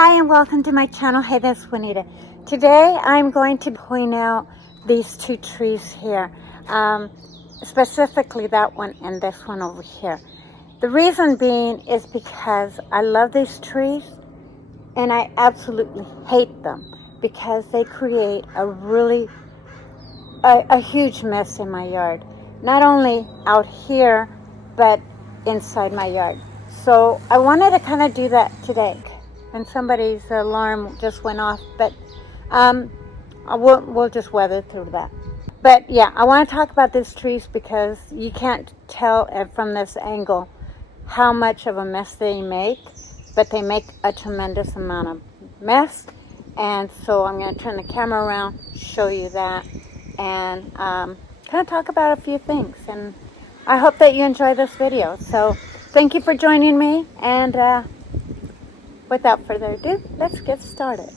Hi and welcome to my channel. Hey, that's Juanita. Today I'm going to point out these two trees here, specifically that one and this one over here. The reason being is because I love these trees and I absolutely hate them because they create a huge mess in my yard. Not only out here, but inside my yard. So I wanted to kind of do that today. And somebody's alarm just went off, but we'll just weather through that. But yeah, I want to talk about these trees because you can't tell from this angle how much of a mess they make, but they make a tremendous amount of mess. And so I'm going to turn the camera around, show you that, and kind of talk about a few things. And I hope that you enjoy this video. So thank you for joining me, and without further ado, let's get started.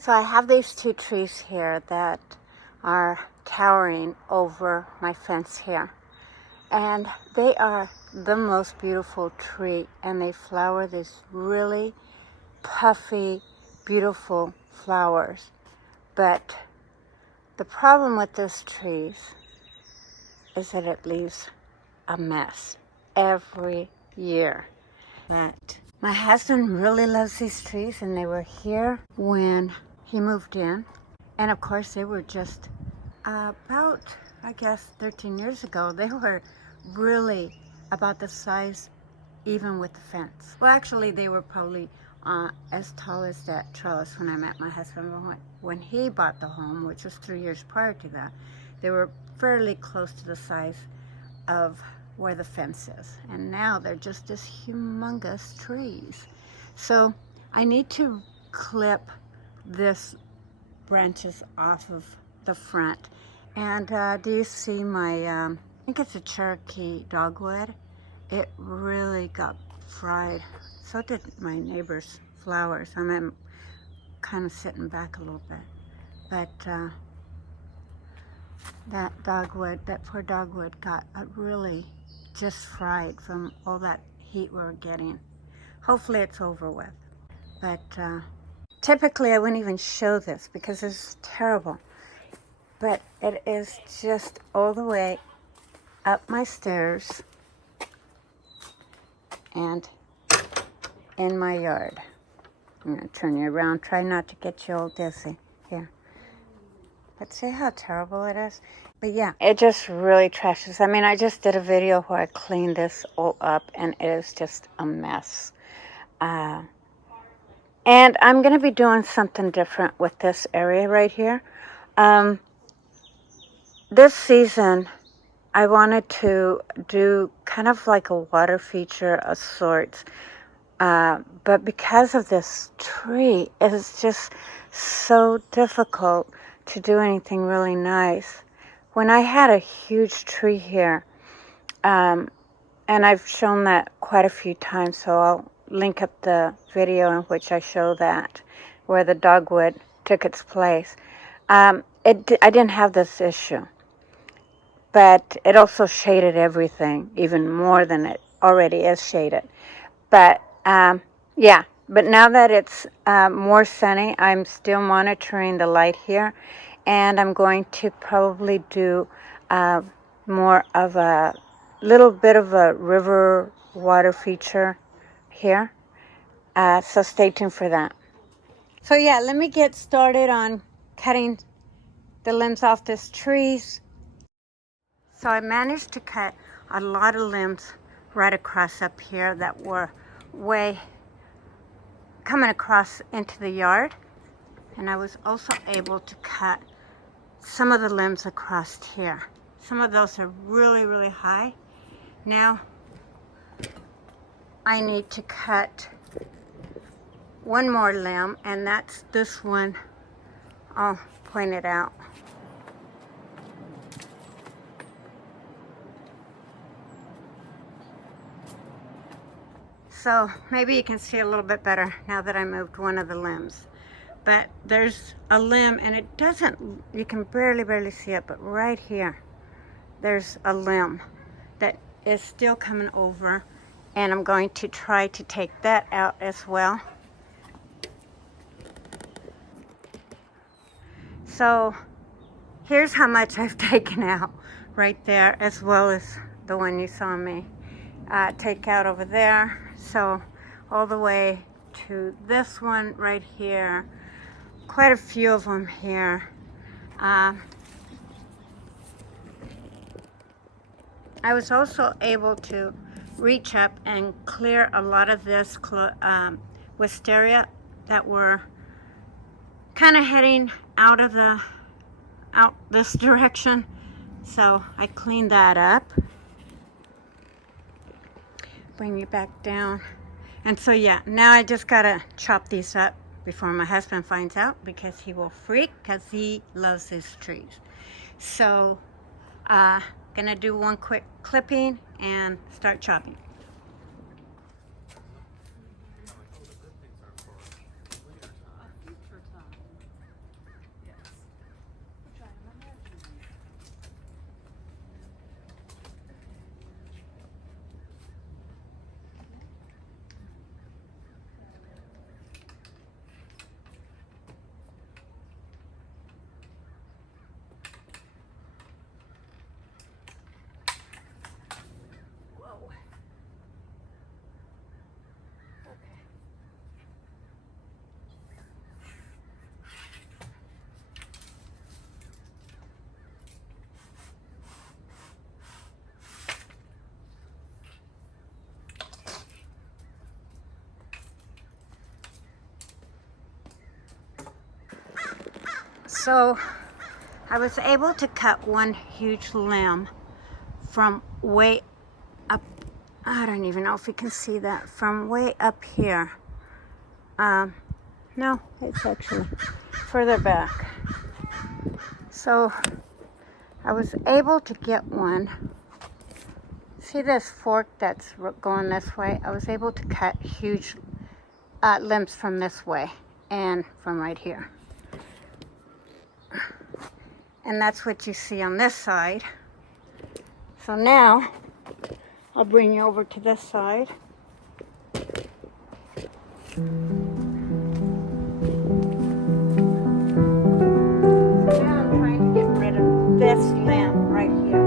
So I have these two trees here that are towering over my fence here. And they are the most beautiful tree, and they flower these really puffy, beautiful flowers. But the problem with these trees is that it leaves a mess every year. But my husband really loves these trees, and they were here when he moved in. And of course, they were just about, I guess, 13 years ago. They were really about the size, even with the fence. Well, actually, they were probably as tall as that trellis when I met my husband. When he bought the home, which was 3 years prior to that, they were fairly close to the size of where the fence is. And now they're just this humongous trees. So I need to clip this branches off of the front. And do you see my, I think it's a Cherokee dogwood. It really got fried. So did my neighbor's flowers. I'm kind of sitting back a little bit. But that poor dogwood got really just fried from all that heat we were getting. Hopefully it's over with. But typically I wouldn't even show this because it's terrible. But it is just all the way up my stairs and in my yard. I'm going to turn you around. Try not to get you all dizzy. Here. But see how terrible it is? But yeah, it just really trashes. I mean, I just did a video where I cleaned this all up, and it is just a mess. And I'm going to be doing something different with this area right here. This season, I wanted to do kind of like a water feature of sorts. But because of this tree, it's just so difficult to do anything really nice. When I had a huge tree here, and I've shown that quite a few times, so I'll link up the video in which I show that, where the dogwood took its place. I didn't have this issue, but it also shaded everything, even more than it already is shaded. But yeah, but now that it's more sunny, I'm still monitoring the light here, and I'm going to probably do more of a little bit of a river water feature here. So stay tuned for that. So yeah, let me get started on cutting the limbs off this trees. So I managed to cut a lot of limbs right across up here that were way coming across into the yard, and I was also able to cut some of the limbs across here. Some of those are really high. Now I need to cut one more limb, and that's this one. I'll point it out. So maybe you can see a little bit better now that I moved one of the limbs. But there's a limb, and it doesn't, you can barely see it, but right here, there's a limb that is still coming over, and I'm going to try to take that out as well. So here's how much I've taken out right there, as well as the one you saw me take out over there. So all the way to this one right here, quite a few of them here. I was also able to reach up and clear a lot of this Wisteria that were kind of heading out this direction. So I cleaned that up. Bring you back down. And so yeah, now I just gotta chop these up before my husband finds out, because he will freak, because he loves these trees. So gonna do one quick clipping and start chopping. So I was able to cut one huge limb from way up, I don't even know if you can see that, from way up here. No, it's actually further back. So I was able to get one. See this fork that's going this way? I was able to cut huge limbs from this way and from right here. And that's what you see on this side. So now I'll bring you over to this side. Now I'm trying to get rid of this limb right here.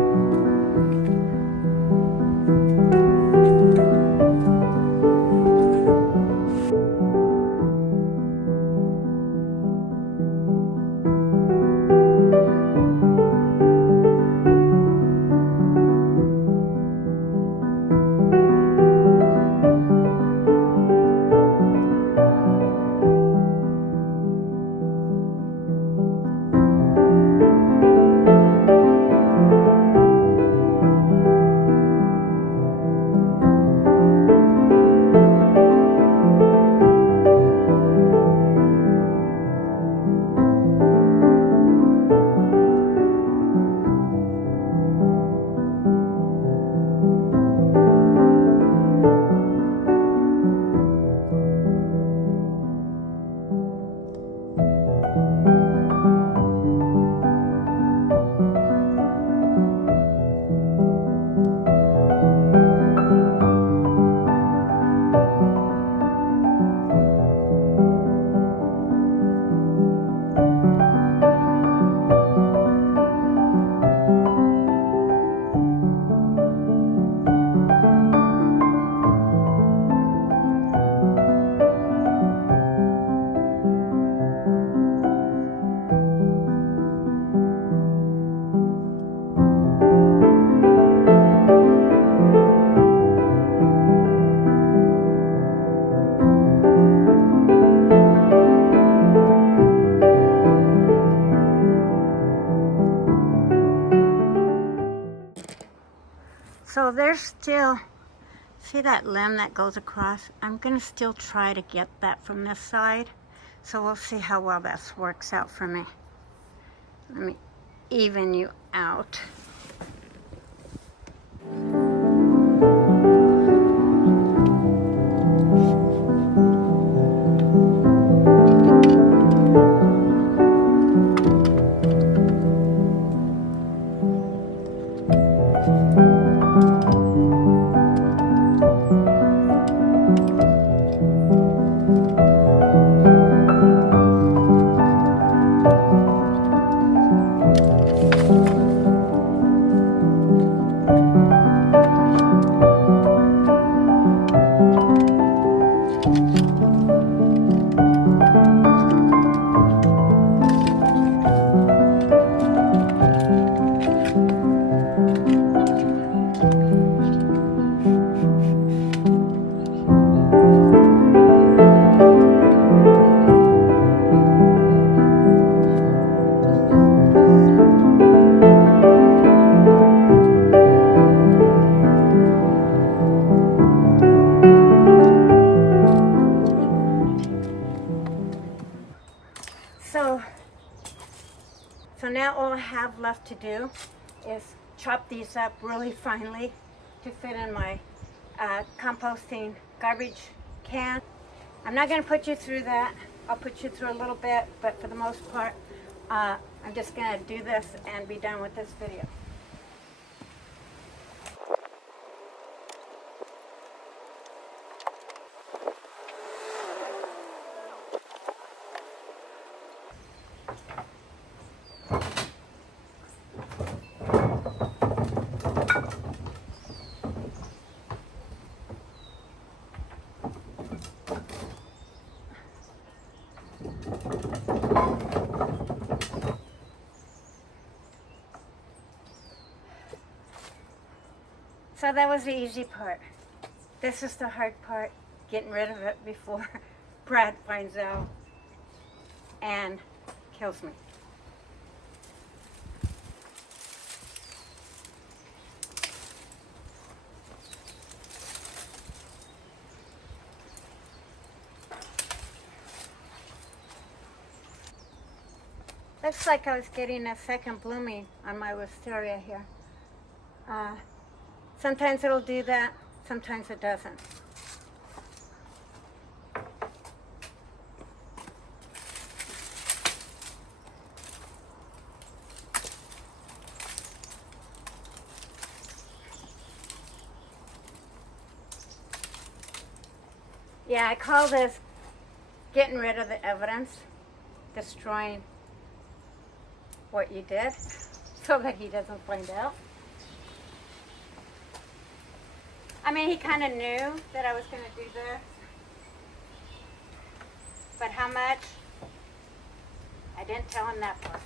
So there's still, see that limb that goes across? I'm gonna still try to get that from this side. So we'll see how well this works out for me. Let me even you out. now all I have left to do is chop these up really finely to fit in my composting garbage can. I'm not going to put you through that. I'll put you through a little bit, but for the most part, I'm just going to do this and be done with this video. So that was the easy part. This is the hard part, getting rid of it before Brad finds out and kills me. Looks like I was getting a second blooming on my wisteria here. Sometimes it'll do that, sometimes it doesn't. Yeah, I call this getting rid of the evidence, destroying what you did so that he doesn't find out. I mean, he kind of knew that I was going to do this, but how much? I didn't tell him that part.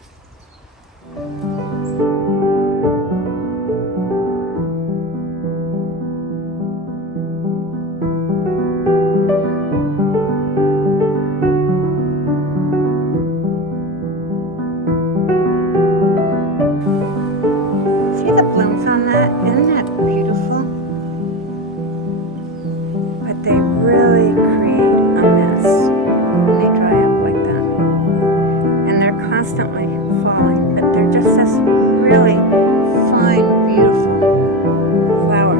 See the blooms on that? Isn't that beautiful? But they really create a mess when they dry up like that. And they're constantly falling, but they're just this really fine, beautiful flower.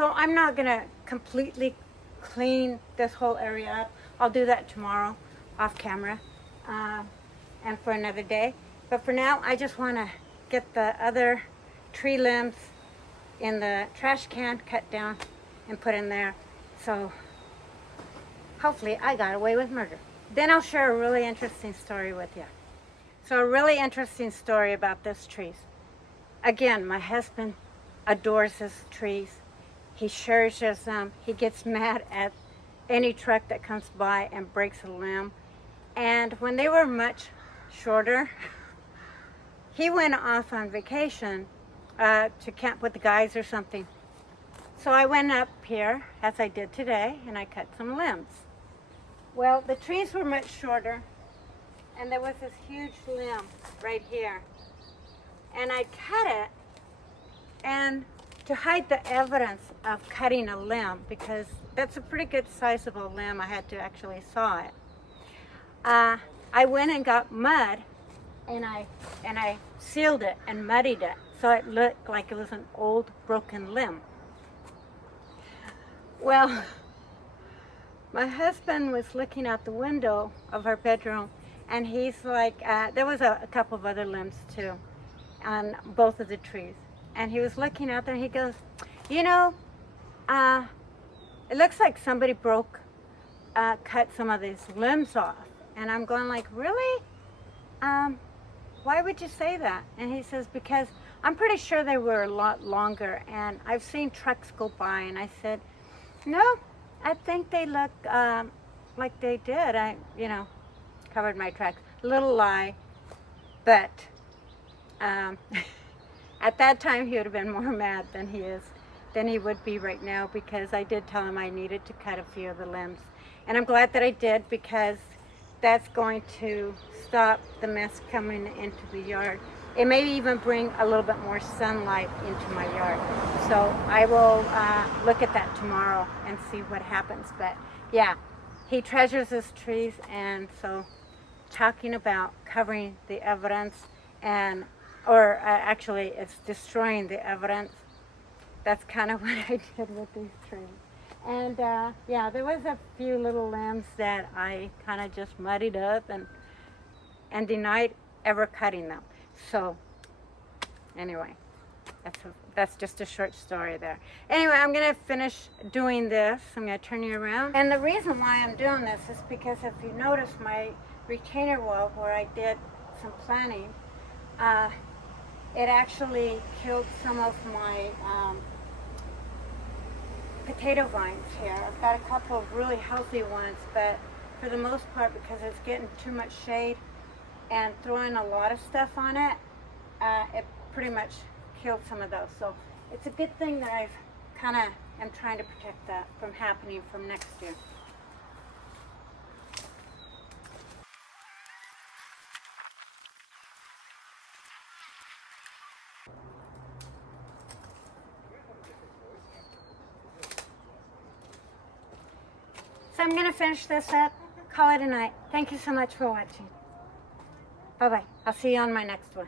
So I'm not going to completely clean this whole area up. I'll do that tomorrow off camera and for another day. But for now, I just want to get the other tree limbs in the trash can, cut down and put in there. So hopefully I got away with murder. Then I'll share a really interesting story with you. So a really interesting story about this trees. Again, my husband adores his trees. He cherishes them. He gets mad at any truck that comes by and breaks a limb. And when they were much shorter, he went off on vacation to camp with the guys or something. So I went up here, as I did today, and I cut some limbs. Well, the trees were much shorter, and there was this huge limb right here. And I cut it, and to hide the evidence of cutting a limb, because that's a pretty good sizable limb, I had to actually saw it. I went and got mud, and I sealed it and muddied it so it looked like it was an old broken limb. Well, my husband was looking out the window of our bedroom, and he's like, there was a couple of other limbs too on both of the trees, and he was looking out there and he goes, you know, it looks like somebody cut some of these limbs off. And I'm going like, really? Why would you say that? And he says, because I'm pretty sure they were a lot longer, and I've seen trucks go by. And I said, no, I think they look like they did. I, covered my tracks. Little lie, but at that time he would have been more mad than he would be right now, because I did tell him I needed to cut a few of the limbs. And I'm glad that I did, because that's going to stop the mess coming into the yard. It may even bring a little bit more sunlight into my yard. So I will look at that tomorrow and see what happens. But yeah, he treasures his trees, and so talking about covering the evidence or actually it's destroying the evidence, that's kind of what I did with these trees. And yeah, there was a few little limbs that I kind of just muddied up and denied ever cutting them. So anyway, that's just a short story there. Anyway, I'm going to finish doing this. I'm going to turn you around. And the reason why I'm doing this is because if you notice my retainer wall where I did some planting, it actually killed some of my potato vines here. I've got a couple of really healthy ones, but for the most part, because it's getting too much shade and throwing a lot of stuff on it, it pretty much killed some of those. So it's a good thing that I've kind of am trying to protect that from happening from next year. So I'm going to finish this up, call it a night. Thank you so much for watching. Bye-bye. I'll see you on my next one.